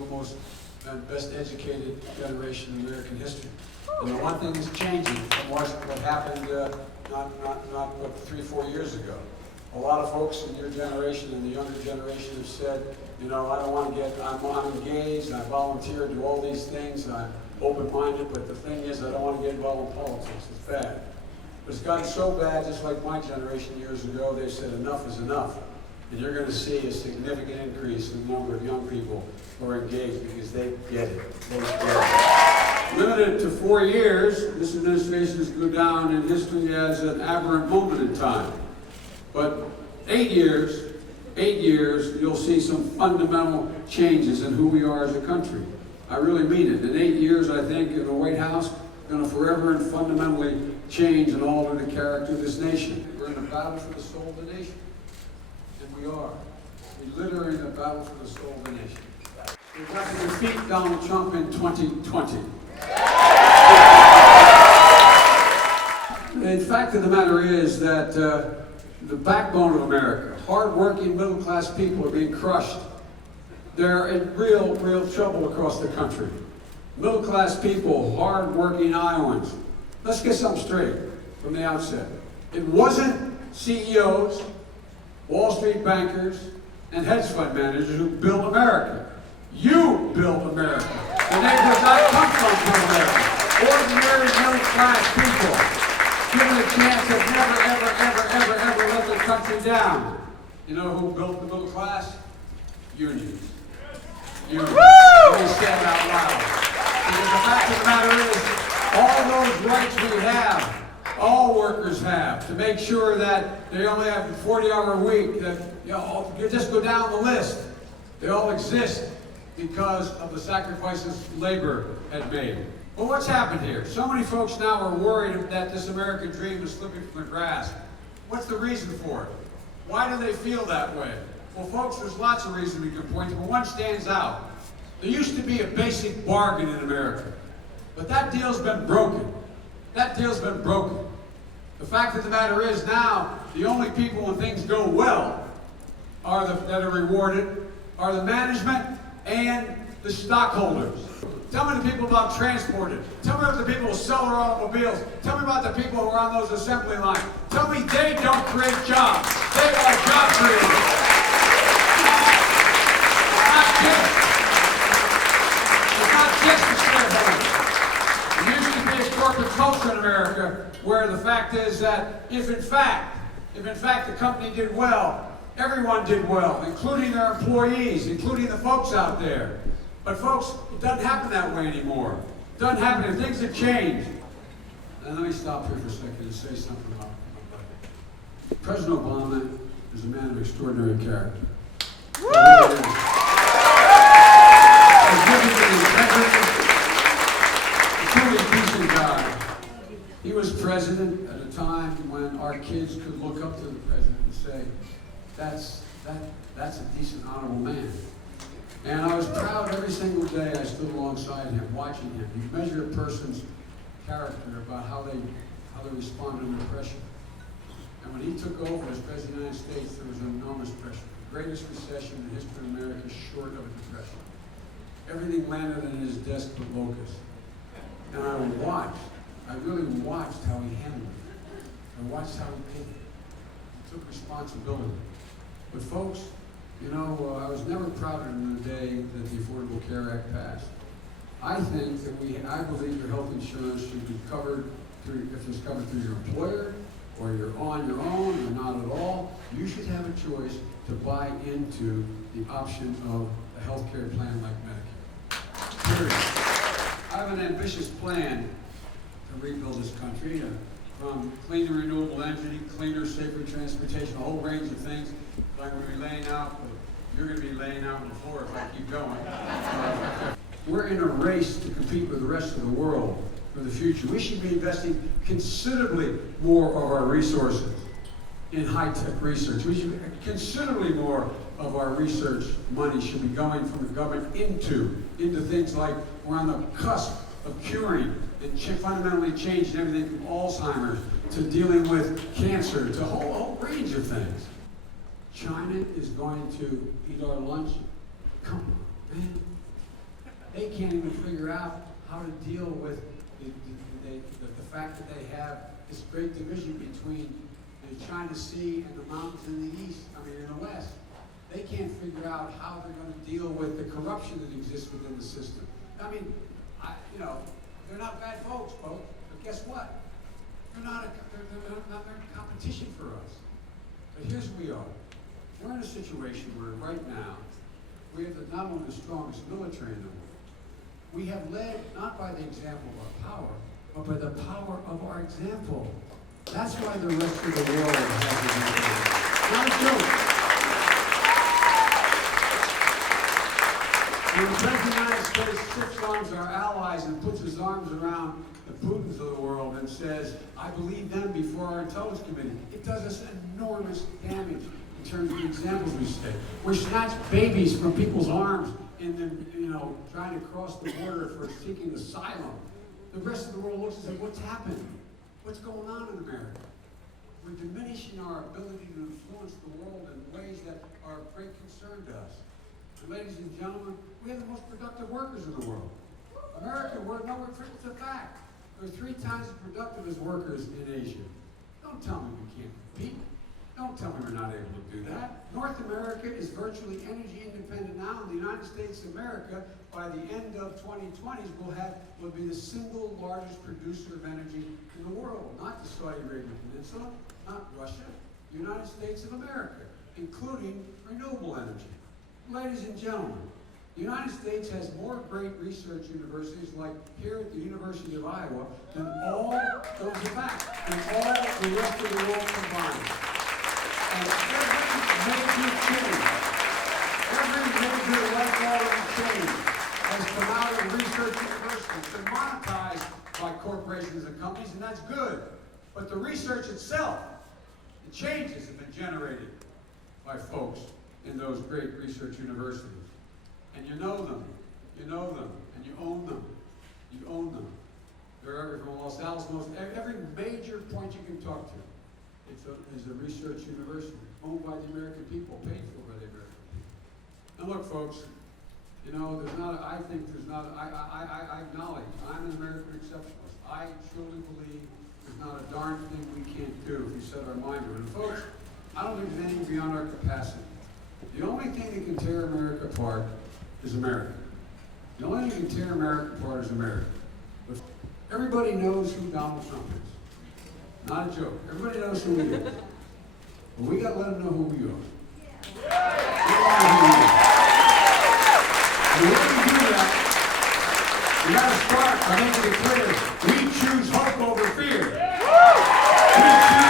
single most and best educated generation in American history. And the one thing that's changing from what happened not 3-4 years ago. A lot of folks in your generation and the younger generation have said, you know, I don't want to get, I'm engaged, I volunteer, do all these things, I'm open-minded, but the thing is I don't want to get involved in politics. It's bad. But it's gotten so bad, just like my generation years ago, they said enough is enough. And you're going to see a significant increase in the number of young people who are engaged because they get it. They get it. Limited to 4 years, this administration has gone down in history as an aberrant moment in time. But 8 years, you'll see some fundamental changes in who we are as a country. I really mean it. In 8 years, I think, in the White House, going to forever and fundamentally change and alter the character of this nation. We're in a battle for the soul of the nation. And we are. We literally in a battle for the soul of the nation. We've got to defeat Donald Trump in 2020. The fact of the matter is that the backbone of America, hard-working, middle-class people are being crushed. They're in real trouble across the country. Middle-class people, hard-working Iowans. Let's get something straight from the outset. It wasn't CEOs, Wall Street bankers, and hedge fund managers who built America. You built America. The name does not come from America. Ordinary middle-class people given a chance of never let the country down. You know who built the middle class? Unions. Unions. Let me say it out loud. Because the fact of the matter is, all those rights we have, all workers have, to make sure that they only have a 40-hour week, that you just go down the list. They all exist because of the sacrifices labor had made. Well, what's happened here? So many folks now are worried that this American dream is slipping from their grasp. What's the reason for it? Why do they feel that way? Well, folks, there's lots of reasons we can point to, but one stands out. There used to be a basic bargain in America, but that deal's been broken. That deal's been broken. The fact of the matter is now, the only people when things go well that are rewarded are the management and the stockholders. Tell me the people about transported. Tell me about the people who sell their automobiles. Tell me about the people who are on those assembly lines. Tell me they don't create jobs. They are job creators. It's not just the shareholders. There used to be a corporate culture in America where the fact is that if in fact the company did well, everyone did well, including their employees, including the folks out there. But folks, it doesn't happen that way anymore. It doesn't happen. Things have changed. And let me stop here for a second and say something about President Obama is a man of extraordinary character. Woo! A truly decent guy. He was president at a time when our kids could look up to the president and say, that's a decent, honorable man. And I was proud every single day I stood alongside him, watching him. You measure a person's character about how they respond under pressure. And when he took over as President of the United States, there was enormous pressure. The greatest recession in the history of America, short of a depression. Everything landed on his desk but locusts. And I really watched how he handled it. I watched how he pivoted. He took responsibility. But folks, you know, I was never prouder than the day that the Affordable Care Act passed. I think that I believe your health insurance should be covered through, if it's covered through your employer, or you're on your own, or not at all, you should have a choice to buy into the option of a health care plan like Medicare. Period. I have an ambitious plan to rebuild this country, from cleaner renewable energy, cleaner, safer transportation, a whole range of things that I'm going to be laying out, but you're going to be laying out on the floor if I keep going. We're in a race to compete with the rest of the world for the future. We should be investing considerably more of our resources in high-tech research. We should considerably more of our research money should be going from the government into things like we're on the cusp of curing and fundamentally changing everything from Alzheimer's to dealing with cancer to a whole range of things. China is going to eat our lunch? Come on, man. They can't even figure out how to deal with the fact that they have this great division between the China Sea and the mountains in the east, in the west. They can't figure out how they're going to deal with the corruption that exists within the system. They're not bad folks, but guess what? They're not a competition for us. But here's what we are. We're in a situation where right now, we have not only the strongest military in the world, we have led not by the example of our power, but by the power of our example. That's why the rest of the world has an example. Not a joke. When the President of the United States strips arms our allies and puts his arms around the Putins of the world and says, I believe them before our intelligence committee, it does us enormous damage in terms of the examples we set. We snatch babies from people's arms and then, trying to cross the border for seeking asylum. The rest of the world looks and says, what's happened? What's going on in America? We're diminishing our ability to influence the world in ways that are of great concern to us. And ladies and gentlemen, we have the most productive workers in the world. America, it's a fact. We're 3 times as productive as workers in Asia. Don't tell me we can't compete. Don't tell me we're not able to do that. North America is virtually energy independent now, and the United States of America, by the end of 2020s, will be the single largest producer of energy in the world. Not the Saudi Arabian Peninsula, not Russia, the United States of America, including renewable energy. Ladies and gentlemen, the United States has more great research universities like here at the University of Iowa than all those facts, than all the rest of the world combined. And every major light bulb change has come out of research universities. It's been monetized by corporations and companies, and that's good. But the research itself, the changes have been generated by folks in those great research universities. And you know them, and you own them. You own them. They're everywhere from Los Alamos, every major point you can talk to. Is a research university owned by the American people, paid for by the American people. And look, folks, I acknowledge I'm an American exceptionalist. I truly believe there's not a darn thing we can't do if we set our mind to it. And folks, I don't think there's anything beyond our capacity. The only thing that can tear America apart is America. The only thing that can tear America apart is America. But everybody knows who Donald Trump is. Not a joke. Everybody knows who he is. But we got to let them know who we are. And the way we do that, we got to start by making it clear. We choose hope over fear. We choose